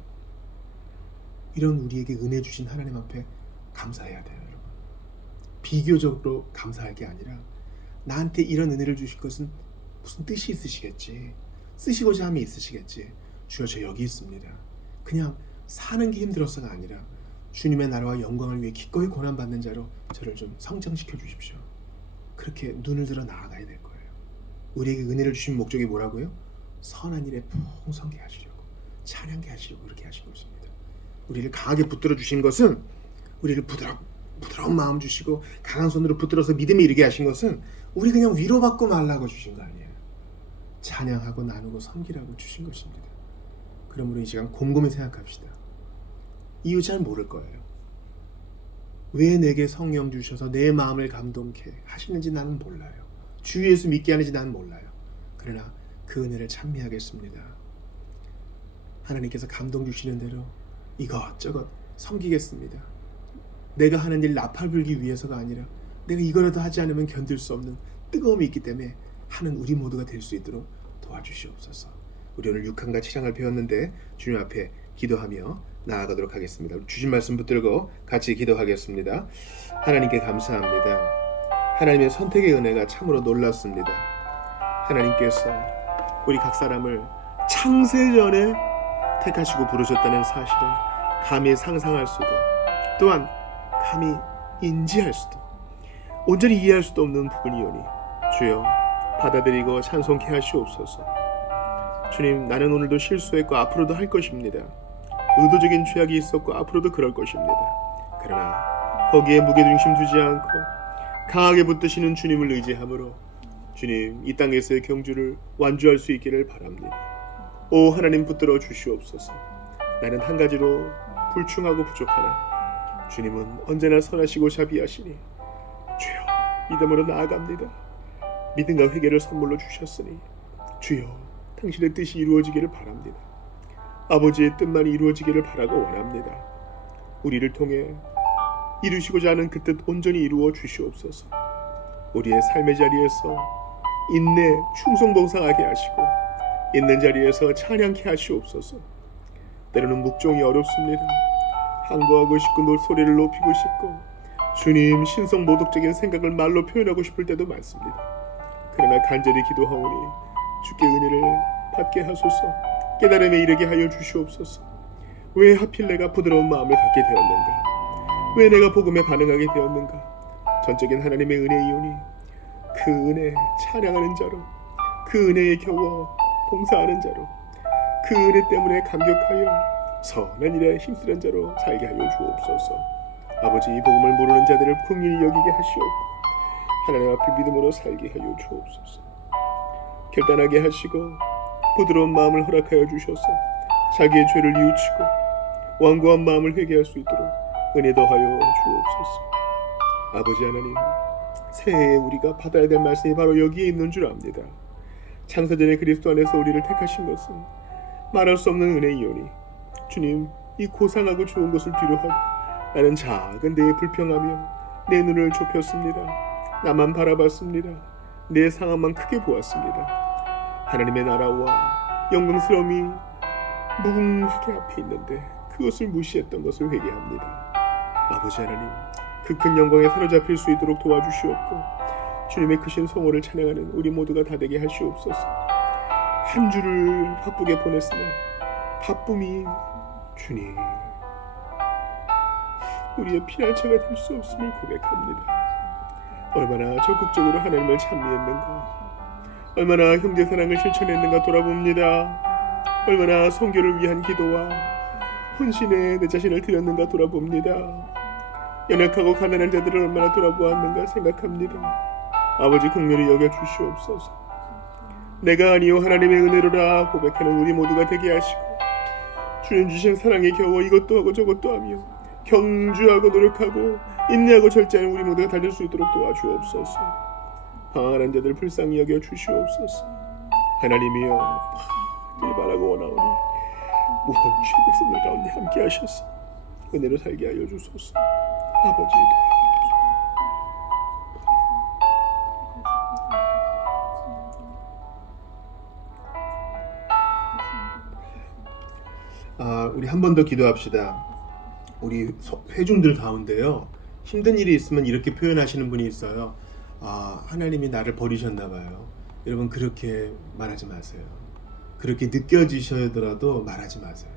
이런 우리에게 은혜 주신 하나님 앞에 감사해야 돼요, 여러분. 비교적으로 감사할 게 아니라 나한테 이런 은혜를 주실 것은 무슨 뜻이 있으시겠지, 쓰시고자 함이 있으시겠지. 주여, 저 여기 있습니다. 그냥 사는 게 힘들어서가 아니라 주님의 나라와 영광을 위해 기꺼이 고난받는 자로 저를 좀 성장시켜 주십시오. 그렇게 눈을 들어 나아가야 될 거예요. 우리에게 은혜를 주신 목적이 뭐라고요? 선한 일에 풍성케 하시려고, 찬양케 하시려고 그렇게 하시고 있습니다. 우리를 강하게 붙들어 주신 것은, 우리를 부드러운 마음 주시고 강한 손으로 붙들어서 믿음에 이르게 하신 것은 우리 그냥 위로받고 말라고 주신 거 아니에요. 찬양하고 나누고 섬기라고 주신 것입니다. 그러므로 이 시간 곰곰이 생각합시다. 이유 잘 모를 거예요. 왜 내게 성령 주셔서 내 마음을 감동케 하시는지 나는 몰라요. 주 예수 믿게 하는지 나는 몰라요. 그러나 그 은혜를 찬미하겠습니다. 하나님께서 감동 주시는 대로 이것저것 섬기겠습니다. 내가 하는 일 나팔 불기 위해서가 아니라 내가 이거라도 하지 않으면 견딜 수 없는 뜨거움이 있기 때문에 하는 우리 모두가 될 수 있도록 도와주시옵소서. 우리 오늘 6항과 7항을 배웠는데 주님 앞에 기도하며 나아가도록 하겠습니다. 주신 말씀 붙들고 같이 기도하겠습니다. 하나님께 감사합니다. 하나님의 선택의 은혜가 참으로 놀랍습니다. 하나님께서 우리 각 사람을 창세전에 택하시고 부르셨다는 사실은 감히 상상할 수도, 또한 감히 인지할 수도, 온전히 이해할 수도 없는 부분이오니 주여 받아들이고 찬송케 하시옵소서. 주님, 나는 오늘도 실수했고 앞으로도 할 것입니다. 의도적인 죄악이 있었고 앞으로도 그럴 것입니다. 그러나 거기에 무게중심 두지 않고 강하게 붙드시는 주님을 의지함으로 주님, 이 땅에서의 경주를 완주할 수 있기를 바랍니다. 오 하나님, 붙들어 주시옵소서. 나는 한 가지로 불충하고 부족하나 주님은 언제나 선하시고 자비하시니 주여, 믿음으로 나아갑니다. 믿음과 회개를 선물로 주셨으니 주여, 당신의 뜻이 이루어지기를 바랍니다. 아버지의 뜻만 이루어지기를 바라고 원합니다. 우리를 통해 이루시고자 하는 그 뜻 온전히 이루어 주시옵소서. 우리의 삶의 자리에서 인내, 충성봉상하게 하시고 있는 자리에서 찬양케 하시옵소서. 때로는 묵종이 어렵습니다. 항거하고 싶고 소리를 높이고 싶고 주님 신성 모독적인 생각을 말로 표현하고 싶을 때도 많습니다. 그러나 간절히 기도하오니 주께 은혜를 받게 하소서. 깨달음에 이르게 하여 주시옵소서. 왜 하필 내가 부드러운 마음을 갖게 되었는가? 왜 내가 복음에 반응하게 되었는가? 전적인 하나님의 은혜이오니 그 은혜 찬양하는 자로, 그 은혜에 겨워 봉사하는 자로, 그 은혜 때문에 감격하여 선한 일에 힘쓰는 자로 살게 하여 주옵소서. 아버지, 이 복음을 모르는 자들을 긍휼히 여기게 하시옵고 하나님 앞에 믿음으로 살게 하여 주옵소서. 결단하게 하시고 부드러운 마음을 허락하여 주셔서 자기의 죄를 뉘우치고 완고한 마음을 회개할 수 있도록 은혜 더하여 주옵소서. 아버지 하나님, 새해에 우리가 받아야 될 말씀이 바로 여기에 있는 줄 압니다. 창세전에 그리스도 안에서 우리를 택하신 것은 말할 수 없는 은혜이오니 주님, 이 고상하고 좋은 것을 뒤로하고 나는 작은 데에 불평하며 내 눈을 좁혔습니다. 나만 바라봤습니다. 내 상황만 크게 보았습니다. 하나님의 나라와 영광스러움이 무궁하게 앞에 있는데 그것을 무시했던 것을 회개합니다. 아버지 하나님, 그 큰 영광에 사로잡힐 수 있도록 도와주시옵고 주님의 크신 성호를 찬양하는 우리 모두가 다 되게 하시옵소서. 한 주를 바쁘게 보냈으나 바쁨이 주님 우리의 피난처가 될 수 없음을 고백합니다. 얼마나 적극적으로 하나님을 찬미했는가, 얼마나 형제사랑을 실천했는가 돌아봅니다. 얼마나 선교를 위한 기도와 헌신에 내 자신을 드렸는가 돌아봅니다. 연약하고 가난한 자들을 얼마나 돌아보았는가 생각합니다. 아버지 긍휼히 여겨주시옵소서. 내가 아니요 하나님의 은혜로라 고백하는 우리 모두가 되게 하시고 주님 주신 사랑에 겨워 이것도 하고 저것도 하며 경주하고 노력하고 인내하고 절제하는 우리 모두가 다 될 수 있도록 도와주옵소서. 방황한 자들 불쌍히 여겨주시옵소서. 하나님이여 바라고 원하오니 모든 주의 백성들 가운데 함께 하셔서 은혜로 살게 하여 주소서. 아버지 우리 한 번 더 기도합시다. 우리 회중들 가운데요, 힘든 일이 있으면 이렇게 표현하시는 분이 있어요. 하나님이 나를 버리셨나 봐요. 여러분 그렇게 말하지 마세요. 그렇게 느껴지셔더라도 말하지 마세요.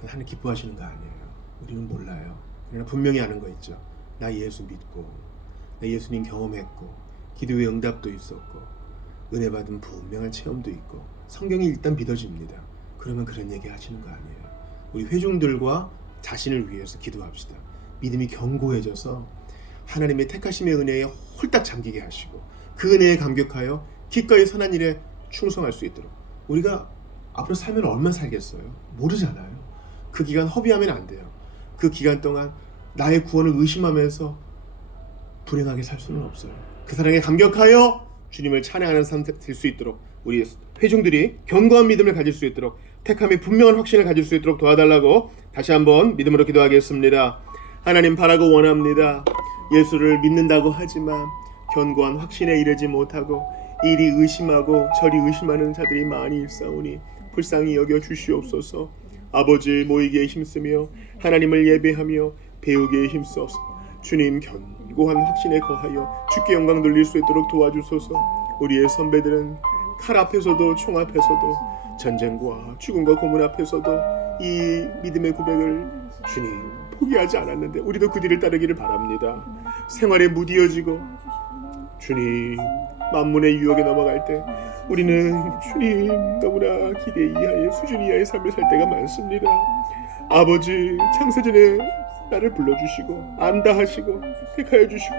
하나님 기뻐하시는 거 아니에요. 우리는 몰라요. 그러나 분명히 아는 거 있죠. 나 예수 믿고 나 예수님 경험했고 기도의 응답도 있었고 은혜 받은 분명한 체험도 있고 성경이 일단 믿어집니다. 그러면 그런 얘기 하시는 거 아니에요. 우리 회중들과 자신을 위해서 기도합시다. 믿음이 견고해져서 하나님의 택하심의 은혜에 홀딱 잠기게 하시고 그 은혜에 감격하여 기꺼이 선한 일에 충성할 수 있도록. 우리가 앞으로 살면 얼마나 살겠어요? 모르잖아요. 그 기간 허비하면 안 돼요. 그 기간 동안 나의 구원을 의심하면서 불행하게 살 수는 없어요. 그 사랑에 감격하여 주님을 찬양하는 삶 될 수 있도록 우리 회중들이 견고한 믿음을 가질 수 있도록 택함의 분명한 확신을 가질 수 있도록 도와달라고 다시 한번 믿음으로 기도하겠습니다. 하나님 바라고 원합니다. 예수를 믿는다고 하지만 견고한 확신에 이르지 못하고 이리 의심하고 저리 의심하는 자들이 많이 있사오니 불쌍히 여겨 주시옵소서. 아버지 모이기에 힘쓰며 하나님을 예배하며 배우기에 힘써서 주님 견고한 확신에 거하여 주께 영광 돌릴 수 있도록 도와주소서. 우리의 선배들은 칼 앞에서도 총 앞에서도 전쟁과 죽음과 고문 앞에서도 이 믿음의 고백을 주님 포기하지 않았는데 우리도 그 뒤를 따르기를 바랍니다. 생활에 무디어지고 주님 만문의 유혹에 넘어갈 때 우리는 주님 너무나 기대 이하의 수준 이하의 삶을 살 때가 많습니다. 아버지 창세전에 나를 불러주시고 안다 하시고 택하여 주시고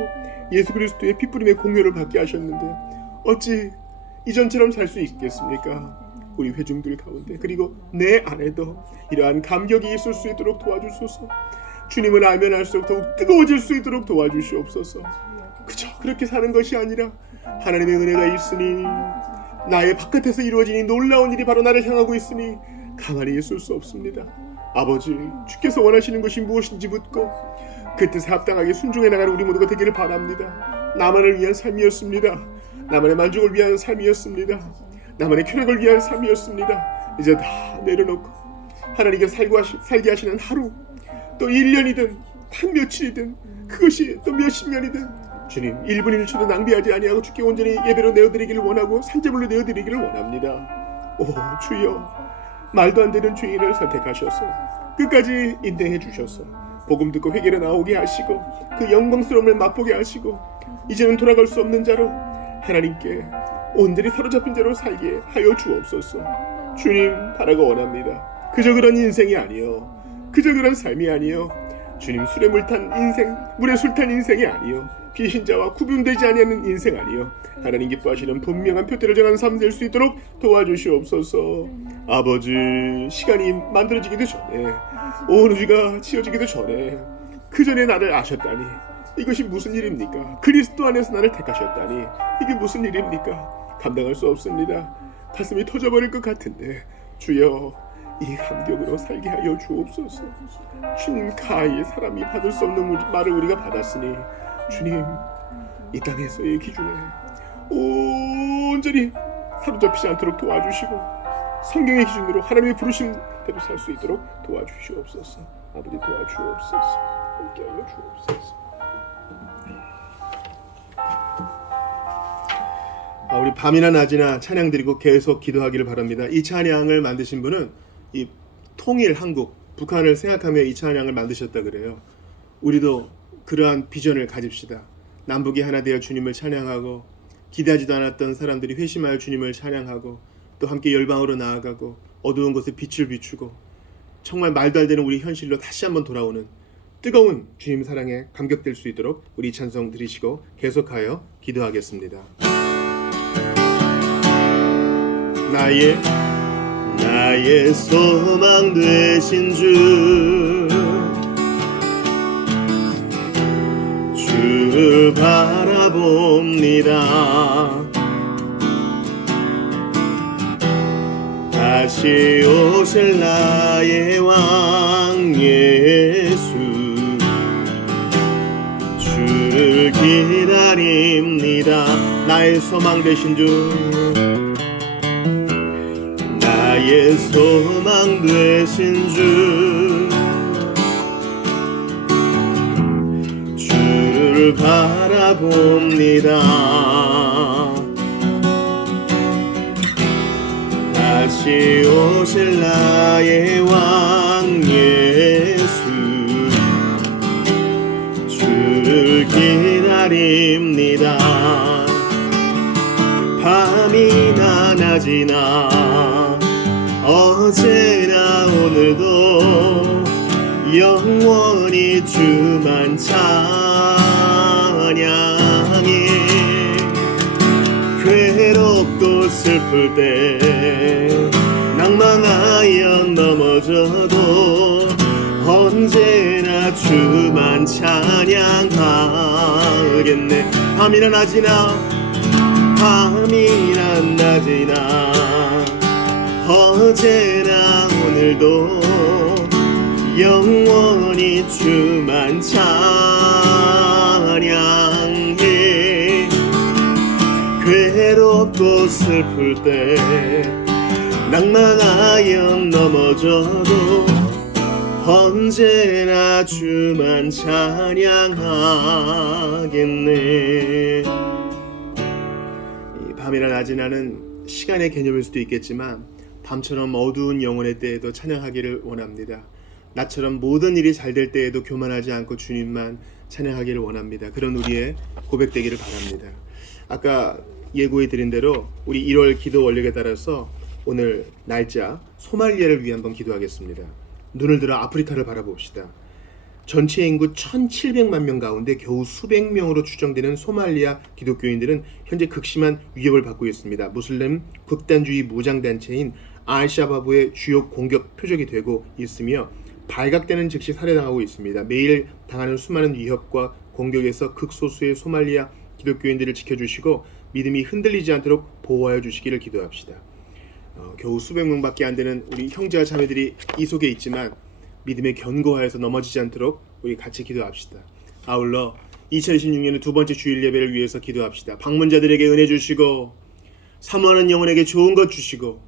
예수 그리스도의 피뿌림의 공효를 받게 하셨는데 어찌 이전처럼 살 수 있겠습니까? 우리 회중들 가운데 그리고 내 안에도 이러한 감격이 있을 수 있도록 도와주소서. 주님을 알면 알수록 더욱 뜨거워질 수 있도록 도와주시옵소서. 그저 그렇게 사는 것이 아니라 하나님의 은혜가 있으니 나의 바깥에서 이루어진 이 놀라운 일이 바로 나를 향하고 있으니 가만히 있을 수 없습니다. 아버지 주께서 원하시는 것이 무엇인지 묻고 그 뜻에 합당하게 순종해 나가는 우리 모두가 되기를 바랍니다. 나만을 위한 삶이었습니다. 나만의 만족을 위한 삶이었습니다. 나만의 쾌락을 위한 삶이었습니다. 이제 다 내려놓고 하나님께 살게 하시는 하루 또 1년이든 단 며칠이든 그것이 또 몇십 년이든 주님 1분 1초도 낭비하지 아니하고 주께 온전히 예배로 내어드리기를 원하고 산제물로 내어드리기를 원합니다. 오 주여 말도 안 되는 죄인을 선택하셔서 끝까지 인내해 주셔서 복음 듣고 회개로 나오게 하시고 그 영광스러움을 맛보게 하시고 이제는 돌아갈 수 없는 자로 하나님께 온전히 사로잡힌 자로 살게 하여 주옵소서. 주님 바라고 원합니다. 그저 그런 인생이 아니요 그저 그런 삶이 아니요 주님 술에 물탄 인생 물에 술 탄 인생이 아니요 비신자와 구분되지 아니하는 인생 아니요 하나님 기뻐하시는 분명한 표대를 정한 삶 될 수 있도록 도와주시옵소서. 아버지 시간이 만들어지기도 전에 온 우주가 지어지기도 전에 그 전에 나를 아셨다니 이것이 무슨 일입니까? 그리스도 안에서 나를 택하셨다니 이게 무슨 일입니까? 감당할 수 없습니다. 가슴이 터져버릴 것 같은데 주여 이 감격으로 살게 하여 주옵소서. 주님 가히 사람이 받을 수 없는 말을 우리가 받았으니 주님 이 땅에서의 기준에 온전히 사로잡히지 않도록 도와주시고 성경의 기준으로 하나님의 부르심대로 살 수 있도록 도와주시옵소서. 아버지 도와주옵소서. 함께하여 주옵소서. 우리 밤이나 낮이나 찬양 드리고 계속 기도하기를 바랍니다. 이 찬양을 만드신 분은 이 통일 한국, 북한을 생각하며 이 찬양을 만드셨다 그래요. 우리도 그러한 비전을 가집시다. 남북이 하나 되어 주님을 찬양하고, 기대하지도 않았던 사람들이 회심하여 주님을 찬양하고, 또 함께 열방으로 나아가고, 어두운 곳에 빛을 비추고, 정말 말도 안 되는 우리 현실로 다시 한번 돌아오는 뜨거운 주님 사랑에 감격될 수 있도록 우리 찬송 드리시고 계속하여 기도하겠습니다. 나의 소망 되신 주를 바라봅니다. 다시 오실 나의 왕 예수, 주를 기다립니다. 나의 소망 되신 나의 소망 되신 주를 바라봅니다. 다시 오실 나의 왕 예수, 주를 기다립니다. 밤이나 낮이나 어제나 오늘도 영원히 주만 찬양해. 괴롭고 슬플 때 낭만하여 넘어져도 언제나 주만 찬양하겠네. 밤이나 낮이나 어제나 오늘도 영원히 주만 찬양해. 괴롭고 슬플 때 낭만하여 넘어져도 언제나 주만 찬양하겠네. 밤이나 낮이나는 시간의 개념일 수도 있겠지만 밤처럼 어두운 영혼의 때에도 찬양하기를 원합니다. 나처럼 모든 일이 잘 될 때에도 교만하지 않고 주님만 찬양하기를 원합니다. 그런 우리의 고백되기를 바랍니다. 아까 예고해 드린 대로 우리 1월 기도 원칙에 따라서 오늘 날짜 소말리아를 위해 한번 기도하겠습니다. 눈을 들어 아프리카를 바라봅시다. 전체 인구 1700만 명 가운데 겨우 수백 명으로 추정되는 소말리아 기독교인들은 현재 극심한 위협을 받고 있습니다. 무슬림 극단주의 무장단체인 알샤바브의 주요 공격 표적이 되고 있으며 발각되는 즉시 살해당하고 있습니다. 매일 당하는 수많은 위협과 공격에서 극소수의 소말리아 기독교인들을 지켜주시고 믿음이 흔들리지 않도록 보호하여 주시기를 기도합시다. 겨우 수백 명밖에 안 되는 우리 형제와 자매들이 이 속에 있지만 믿음에 견고하여서 넘어지지 않도록 우리 같이 기도합시다. 아울러 2026년의 두 번째 주일 예배를 위해서 기도합시다. 방문자들에게 은혜 주시고 사모하는 영혼에게 좋은 것 주시고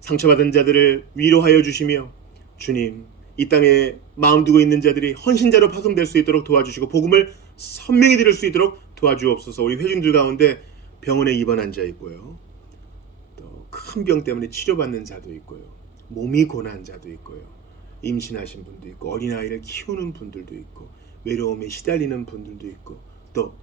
상처받은 자들을 위로하여 주시며 주님, 이 땅에 마음 두고 있는 자들이 헌신자로 파송될 수 있도록 도와주시고 복음을 선명히 들을 수 있도록 도와주옵소서. 우리 회중들 가운데 병원에 입원한 자 있고요, 또 큰 병 때문에 치료받는 자도 있고요, 몸이 고난 자도 있고요, 임신하신 분도 있고 어린아이를 키우는 분들도 있고 외로움에 시달리는 분들도 있고 또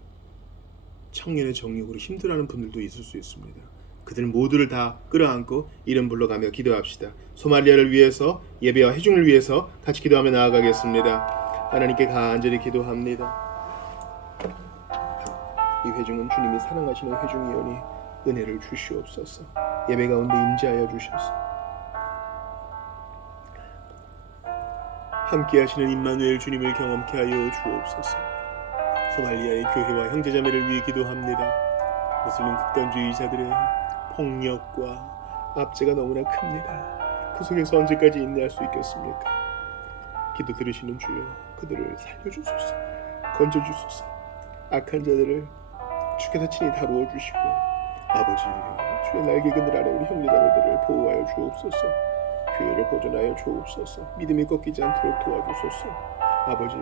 청년의 정력으로 힘들어하는 분들도 있을 수 있습니다. 그들 모두를 다 끌어안고 이름 불러가며 기도합시다. 소말리아를 위해서, 예배와 회중을 위해서 같이 기도하며 나아가겠습니다. 하나님께 간절히 기도합니다. 이 회중은 주님이 사랑하시는 회중이오니 은혜를 주시옵소서. 예배 가운데 임재하여 주셔서 함께 하시는 임마누엘 주님을 경험케 하여 주옵소서. 소말리아의 교회와 형제자매를 위해 기도합니다. 무슬림 극단주의자들의 폭력과 압제가 너무나 큽니다. 그 속에서 언제까지 인내할 수 있겠습니까? 기도 들으시는 주여, 그들을 살려주소서, 건져주소서. 악한 자들을 주께서 친히 다루어 주시고 아버지, 주의 날개 그늘 아래 우리 형제자매들을 보호하여 주옵소서. 교회를 보존하여 주옵소서. 믿음이 꺾이지 않도록 도와주소서. 아버지,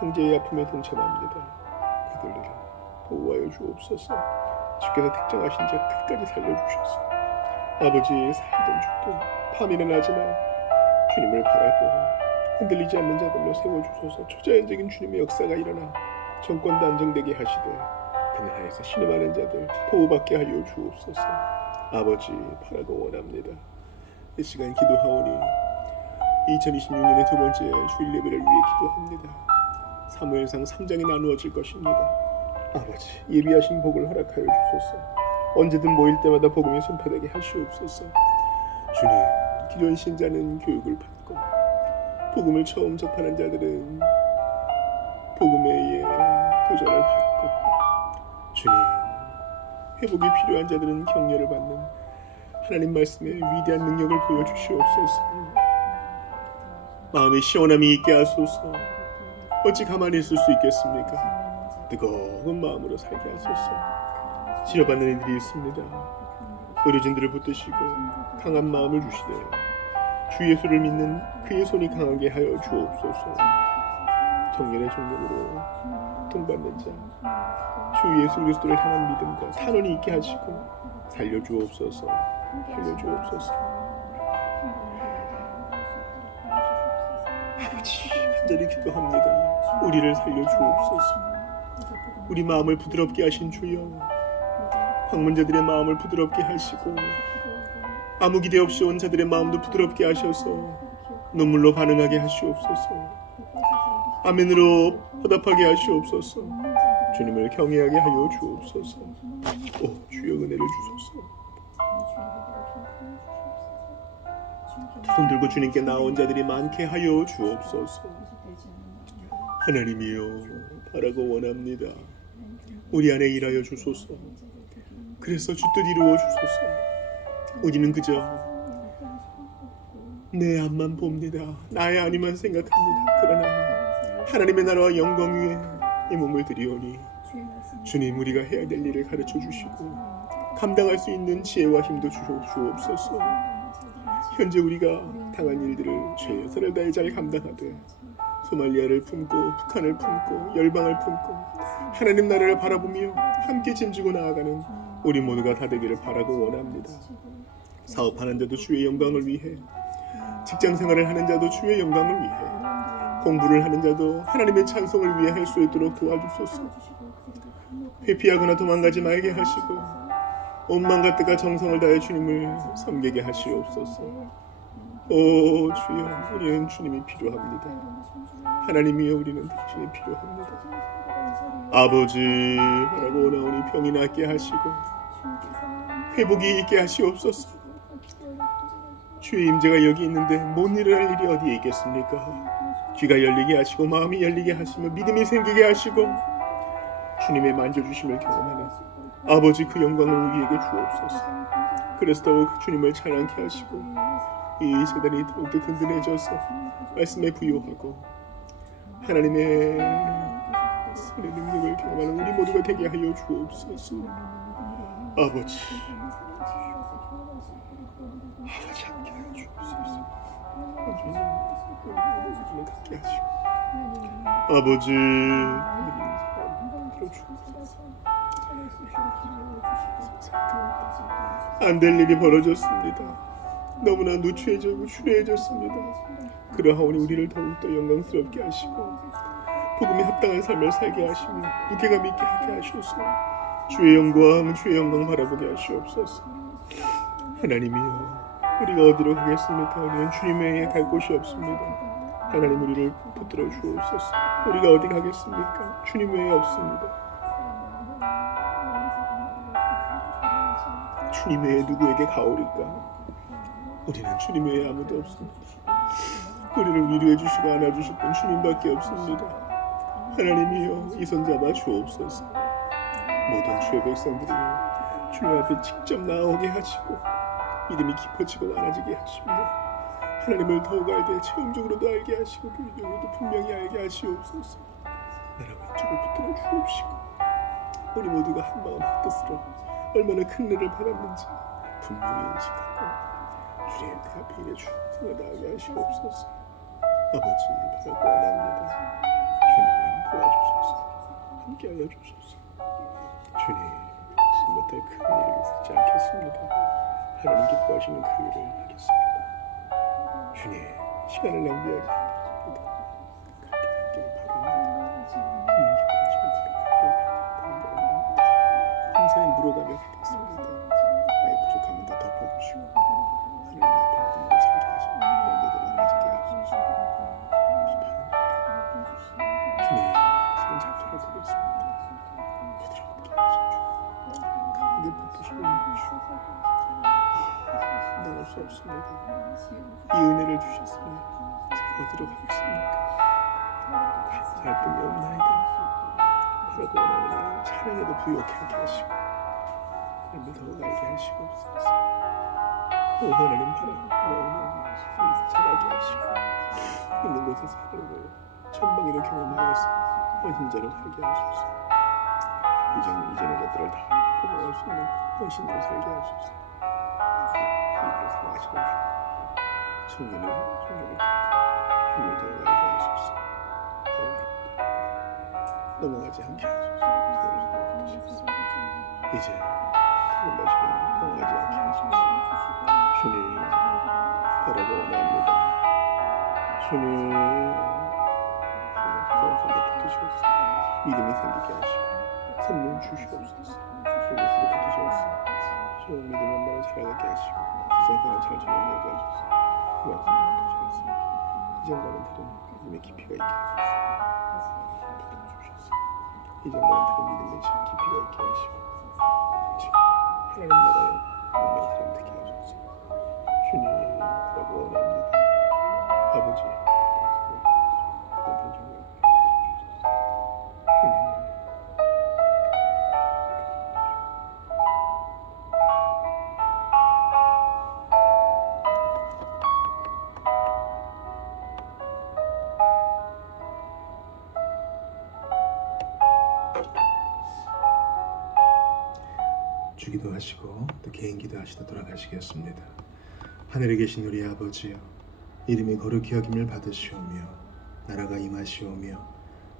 형제의 아픔에 동참합니다. 그들을 보호하여 주옵소서. 주께서 택정하신 자 끝까지 살려주셔서 아버지, 살든 죽든 밤이나 낮이나 주님을 바라고 흔들리지 않는 자들로 세워주소서. 초자연적인 주님의 역사가 일어나 정권도 안정되게 하시되 그늘 하에서 신음하는 자들 보호받게 하여 주옵소서. 아버지, 바라고 원합니다. 이 시간 기도하오니 2026년의 두 번째 주일 예배를 위해 기도합니다. 사무엘상 3장이 나누어질 것입니다. 아버지, 예비하신 복을 허락하여 주소서. 언제든 모일 때마다 복음이 선포되게 하시옵소서. 주님, 기존 신자는 교육을 받고 복음을 처음 접하는 자들은 복음에 의해 도전을 받고, 주님, 회복이 필요한 자들은 격려를 받는 하나님 말씀의 위대한 능력을 보여주시옵소서. 마음에 시원함이 있게 하소서. 어찌 가만히 있을 수 있겠습니까? 뜨거운 마음으로 살게 하소서. 치료받는 이들이 있습니다. 의료진들을 붙드시고 강한 마음을 주시되 주 예수를 믿는 그의 손이 강하게 하여 주옵소서. 정년의 종력으로 고통받는 자, 주 예수 그리스도를 향한 믿음과 탄원이 있게 하시고 살려주옵소서. 살려주옵소서. 아버지, 간절히 기도합니다. 우리를 살려주옵소서. 우리 마음을 부드럽게 하신 주여, 방문자들의 마음을 부드럽게 하시고 아무 기대 없이 온 자들의 마음도 부드럽게 하셔서 눈물로 반응하게 하시옵소서. 아멘으로 화답하게 하시옵소서. 주님을 경외하게 하여 주옵소서. 오, 주여 은혜를 주소서. 두 손 들고 주님께 나온 자들이 많게 하여 주옵소서. 하나님이여, 바라고 원합니다. 우리 안에 일하여 주소서. 그래서 주 뜻 이루어 주소서. 우리는 그저 내 앞만 봅니다. 나의 안위만 생각합니다. 그러나 하나님의 나라와 영광 위에 이 몸을 드리오니 주님, 우리가 해야 될 일을 가르쳐 주시고 감당할 수 있는 지혜와 힘도 주옵소서. 현재 우리가 당한 일들을 최선을 다해 잘 감당하되 소말리아를 품고 북한을 품고 열방을 품고 하나님 나라를 바라보며 함께 짐지고 나아가는 우리 모두가 다 되기를 바라고 원합니다. 사업하는 자도 주의 영광을 위해, 직장생활을 하는 자도 주의 영광을 위해, 공부를 하는 자도 하나님의 찬송을 위해 할 수 있도록 도와주소서. 회피하거나 도망가지 말게 하시고 온 마음과 뜻과 정성을 다해 주님을 섬기게 하시옵소서. 오 주여, 우리는 주님이 필요합니다. 하나님이여, 우리는 당신이 필요합니다. 아버지, 바라고 원하오니 병이 낫게 하시고 회복이 있게 하시옵소서. 주의 임재가 여기 있는데 못 일어날 일이 어디에 있겠습니까? 귀가 열리게 하시고 마음이 열리게 하시며 믿음이 생기게 하시고 주님의 만져주심을 경험하는 아버지, 그 영광을 우리에게 주옵소서. 그래서 더욱 주님을 찬양케 하시고 이 재단이 더욱더 든든해져서 말씀에 부요하고 하나님의 손의 능력을 경험하는 우리 모두가 되게 하여 주옵소서. 아버지, 아버지 함께 하여 주옵소서. 주님을 갖게 하시고 아버지, 안 될 일이 벌어졌습니다. 너무나 누추해지고 추레해졌습니다. 그러하오니 우리를 더욱더 영광스럽게 하시고 복음에 합당한 삶을 살게 하시며 무게감 있게 하게 하셔서 주의 영광 바라보게 하시옵소서. 하나님이여, 우리가 어디로 가겠습니까? 우리는 주님 외에 갈 곳이 없습니다. 하나님, 우리를 붙들어 주옵소서. 우리가 어디 가겠습니까? 주님 외에 없습니다. 주님 외에 누구에게 가오리까? 우리는 주님 외에 아무도 없습니다. 우리를 위로해 주시고 안아주실 분 주님밖에 없습니다. 하나님이여, 이 손 잡아 주옵소서. 모든 주의 백성들이 주님 앞에 직접 나오게 하시고 믿음이 깊어지고 많아지게 하시며 하나님을 더욱 알게, 체험적으로도 알게 하시고 교육적으로도 분명히 알게 하시옵소서. 나라 왼쪽을 붙들어 주옵시고 우리 모두가 한 마음 한 뜻으로 얼마나 큰 은혜를 받았는지 분명히 인식하고 주님 내 앞에 일해 주셔서 나가게 하시옵소서. 아버지 바라고 원합니다. 주님 도와주소서. 함께하여 주소서. 주님 못할 큰 일을 쓰지 않겠습니다. 하나님 기뻐하시는 그 일을 하겠습니다. 주님 시간을 낭비하지 않겠습니다. 그렇게 하기를 바랍니다. 주님 기뻐하시는 그 일을 감사히 물어가며 하겠습니다. 나의 부족함은 다 덮어주시고 하나님 앞에 눈물을 살게 하시고 언제도 많아지게 하소서. 주님 다시는 잘 돌아보겠습니다. 부드럽게 하시고 강하게 붙으시고 나올 수 없습니다. 이 은혜를 주셨으니 제가 어디로 가겠습니까? 감사할 뿐이 없나이다. 바라고 원하오니 찬양에도 부욕해 하게 하시고 하나님을 더 알게 하시옵소서. 오 하나님 바라고 원하오니 잘하게 하시고 있는 곳에서 하나님을 전방위로 경험하여서 헌신자로 살게 하소서. 이전의 것들을 다 포기할 수 있는 헌신으로 살게 하소서. 이를 사랑하시는 주 청년을 주님을 더 알게 하소서. 넘어가지 않게 하소서. 이제 넘어가시면 넘어가지 않게 하소서. 주님 바라고 원합니다. 주님 하나님께 붙으시옵소서. 믿음이 생기게 하시고 선물 주시옵소서. 주님께 붙으시옵소서. 좋은 믿음 한번을 자라게 하시고 세상을 잘 적용하게 하소서. 그 말씀을 붙으시옵소서. 이전과는 다른 믿음의 깊이가 있게 하소서. 붙어주셔서 이전과는 다른 믿음의 깊이가 있게 하시고 하나님 나라에 영광의 사람 되게 하소서. 주님 바라고 원합니다. 아버지 남편 정말 주기도 하시고 또 개인기도 하시다 돌아가시겠습니다. 하늘에 계신 우리 아버지여, 이름이 거룩히 여김을 받으시오며 나라가 임하시오며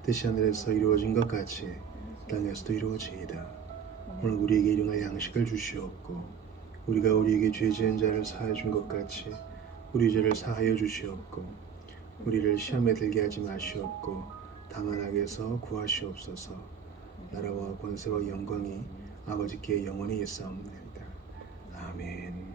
뜻이 하늘에서 이루어진 것 같이 땅에서도 이루어지이다. 오늘 우리에게 일용할 양식을 주시옵고 우리가 우리에게 죄 지은 자를 사하여 준 것 같이 우리 죄를 사하여 주시옵고 우리를 시험에 들게 하지 마시옵고 다만 악에서 구하시옵소서. 나라와 권세와 영광이 아버지께 영원히 있사옵나이다. 아멘.